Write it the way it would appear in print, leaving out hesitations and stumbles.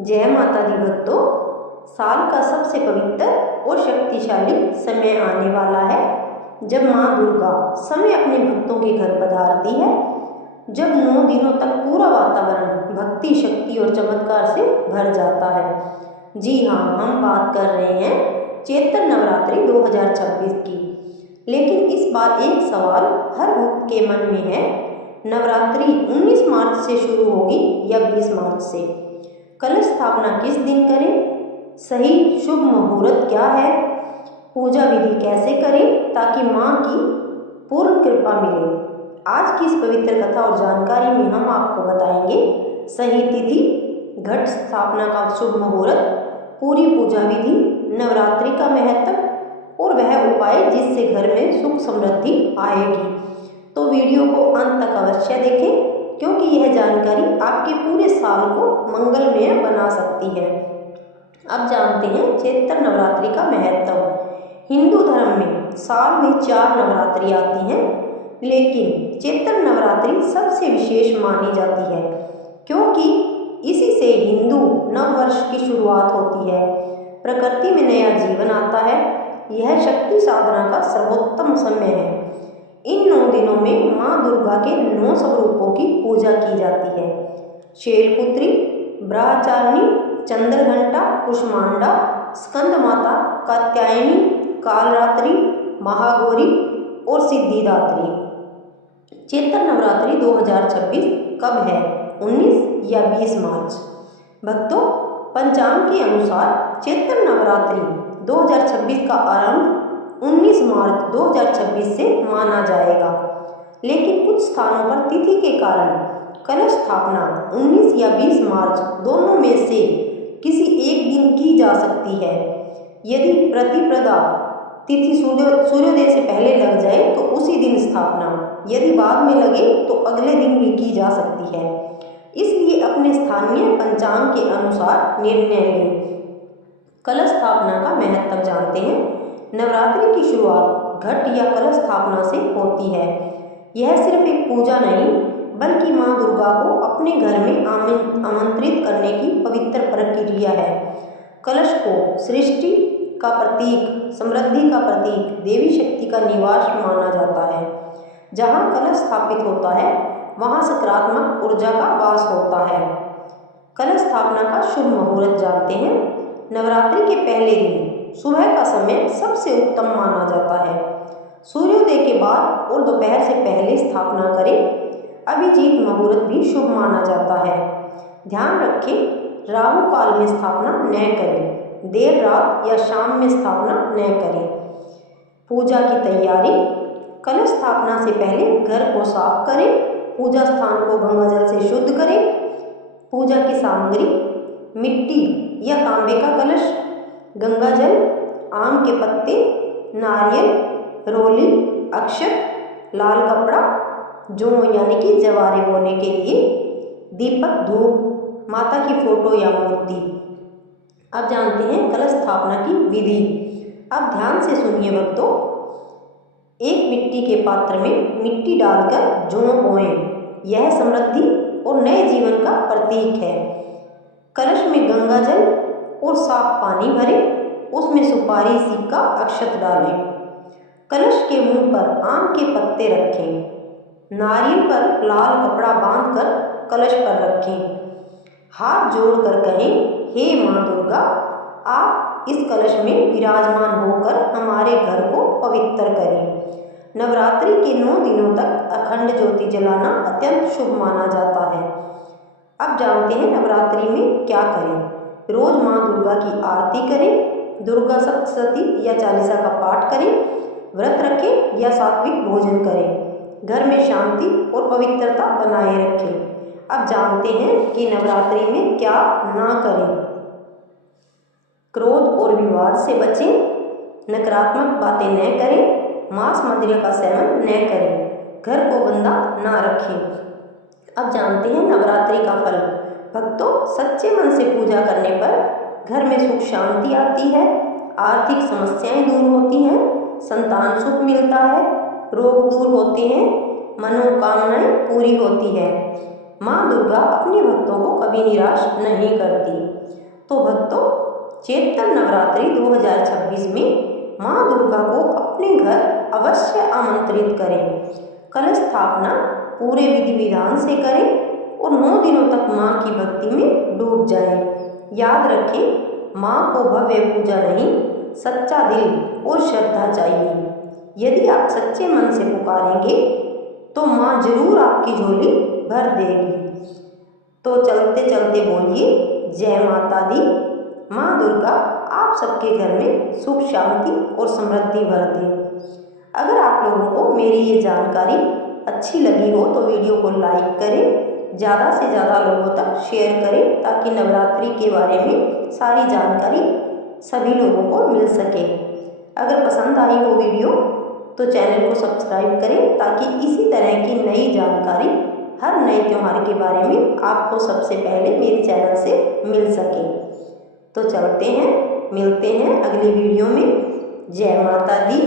जय माता दी भक्तों, साल का सबसे पवित्र और शक्तिशाली समय आने वाला है जब माँ दुर्गा समय अपने भक्तों के घर पधारती है। जब 9 दिनों तक पूरा वातावरण भक्ति, शक्ति और चमत्कार से भर जाता है। जी हाँ, हम बात कर रहे हैं चैत्र नवरात्रि 2026 की। लेकिन इस बार एक सवाल हर भक्त के मन में है, नवरात्रि 19 मार्च से शुरू होगी या 20 मार्च से? कलश स्थापना किस दिन करें? सही शुभ मुहूर्त क्या है? पूजा विधि कैसे करें ताकि माँ की पूर्ण कृपा मिले? आज की इस पवित्र कथा और जानकारी में हम आपको बताएंगे सही तिथि, घट स्थापना का शुभ मुहूर्त, पूरी पूजा विधि, नवरात्रि का महत्व और वह उपाय जिससे घर में सुख समृद्धि आएगी। तो वीडियो को अंत तक अवश्य देखें, क्योंकि यह जानकारी आपके पूरे साल को मंगलमय बना सकती है। अब जानते हैं चैत्र नवरात्रि का महत्व। हिंदू धर्म में साल में 4 नवरात्रि आती हैं, लेकिन चैत्र नवरात्रि सबसे विशेष मानी जाती है, क्योंकि इसी से हिंदू नववर्ष की शुरुआत होती है, प्रकृति में नया जीवन आता है। यह शक्ति साधना का सर्वोत्तम समय है। इन 9 दिनों में माँ दुर्गा के 9 स्वरूपों की पूजा की जाती है। शैलपुत्री, ब्रह्मचारिणी, चंद्रघंटा, कुष्मांडा, स्कंद माता, कात्यायनी, कालरात्रि, महागौरी और सिद्धिदात्री। चैत्र नवरात्रि 2026 कब है? 19 या 20 मार्च? भक्तों, पंचांग के अनुसार चैत्र नवरात्रि 2026 का आरंभ 19 मार्च 2026 से माना जाएगा, लेकिन कुछ स्थानों पर तिथि के कारण कलश स्थापना 19 या 20 मार्च दोनों में से किसी एक दिन की जा सकती है। यदि प्रतिपदा तिथि सूर्योदय से पहले लग जाए तो उसी दिन स्थापना, यदि बाद में लगे तो अगले दिन भी की जा सकती है। इसलिए अपने स्थानीय पंचांग के अनुसार निर्णय लें। कलश स्थापना का महत्व जानते हैं। नवरात्रि की शुरुआत घट या कलश स्थापना से होती है। यह सिर्फ एक पूजा नहीं, बल्कि माँ दुर्गा को अपने घर में आमंत्रित करने की पवित्र प्रक्रिया है। कलश को सृष्टि का प्रतीक, समृद्धि का प्रतीक, देवी शक्ति का निवास माना जाता है। जहाँ कलश स्थापित होता है, वहाँ सकारात्मक ऊर्जा का वास होता है। कलश स्थापना का शुभ मुहूर्त जानते हैं। नवरात्रि के पहले दिन सुबह का समय सबसे उत्तम माना जाता है। सूर्योदय के बाद और दोपहर से पहले स्थापना करें। अभिजीत मुहूर्त भी शुभ माना जाता है। ध्यान रखें, राहु काल में स्थापना न करें, देर रात या शाम में स्थापना न करें। पूजा की तैयारी। कलश स्थापना से पहले घर को साफ करें, पूजा स्थान को गंगाजल से शुद्ध करें। पूजा की सामग्री: मिट्टी या तांबे का कलश, गंगाजल, आम के पत्ते, नारियल, रोली, अक्षत, लाल कपड़ा, जौ यानी कि जवारे बोने के लिए, दीपक, धूप, माता की फोटो या मूर्ति। अब जानते हैं कलश स्थापना की विधि। अब ध्यान से सुनिए भक्तों। एक मिट्टी के पात्र में मिट्टी डालकर जौ बोएं। यह समृद्धि और नए जीवन का प्रतीक है। कलश में गंगाजल और साफ पानी भरें, उसमें सुपारी, सिक्का, अक्षत डालें। कलश के मुंह पर आम के पत्ते रखें। नारियल पर लाल कपड़ा बांधकर कलश पर रखें। हाथ जोड़कर कहें, हे माँ दुर्गा, आप इस कलश में विराजमान होकर हमारे घर को पवित्र करें। नवरात्रि के 9 दिनों तक अखंड ज्योति जलाना अत्यंत शुभ माना जाता है। अब जानते हैं नवरात्रि में क्या करें। रोज माँ दुर्गा की आरती करें, दुर्गा सप्तशती या चालीसा का पाठ करें, व्रत रखें या सात्विक भोजन करें। घर में शांति और पवित्रता बनाए रखें। अब जानते हैं कि नवरात्रि में क्या ना करें। क्रोध और विवाद से बचें, नकारात्मक बातें न करें, मांस मदिरा का सेवन न करें, घर को गंदा ना रखें। अब जानते हैं नवरात्रि का फल। भक्तों, सच्चे मन से पूजा करने पर घर में सुख शांति आती है, आर्थिक समस्याएं दूर होती हैं, संतान सुख मिलता है, रोग दूर होते हैं, मनोकामनाएं पूरी होती है। माँ दुर्गा अपने भक्तों को कभी निराश नहीं करती। तो भक्तों, चैत्र नवरात्रि 2026 में माँ दुर्गा को अपने घर अवश्य आमंत्रित करें। कलश स्थापना पूरे विधि विधान से करें और 9 दिनों तक माँ की भक्ति में डूब जाएं। याद रखें, माँ को भव्य पूजा नहीं, सच्चा दिल और श्रद्धा चाहिए। यदि आप सच्चे मन से पुकारेंगे तो माँ जरूर आपकी झोली भर देगी। तो चलते चलते बोलिए जय माता दी। माँ दुर्गा आप सबके घर में सुख शांति और समृद्धि भर दे। अगर आप लोगों को मेरी ये जानकारी अच्छी लगी हो तो वीडियो को लाइक करें, ज़्यादा से ज़्यादा लोगों तक शेयर करें ताकि नवरात्रि के बारे में सारी जानकारी सभी लोगों को मिल सके। अगर पसंद आई हो वीडियो तो चैनल को सब्सक्राइब करें ताकि इसी तरह की नई जानकारी हर नए त्यौहार के बारे में आपको सबसे पहले मेरे चैनल से मिल सके। तो चलते हैं, मिलते हैं अगली वीडियो में। जय माता दी।